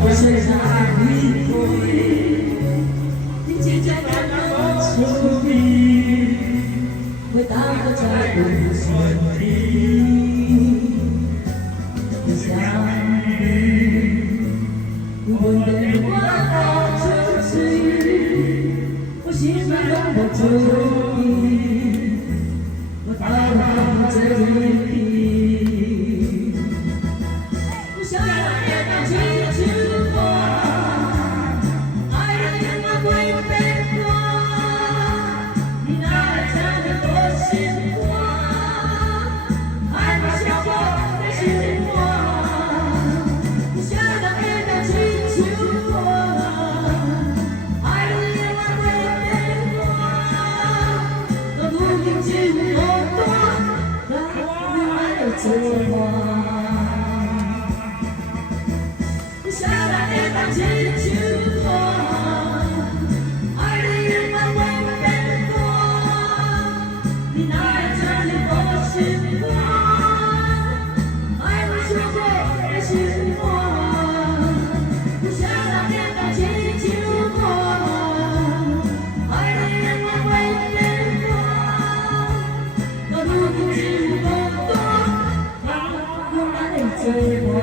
我身上你会，你即将看到我手臂，回答我在不算题。我想你，我的话就是我心里让我注意，我把我在回避。 下来的当起秋风，爱的远方会变多，你那着你我心慌，爱你是我的心慌。下来的当起秋风，爱的远方会变多，那如今只不过多，让我来追我。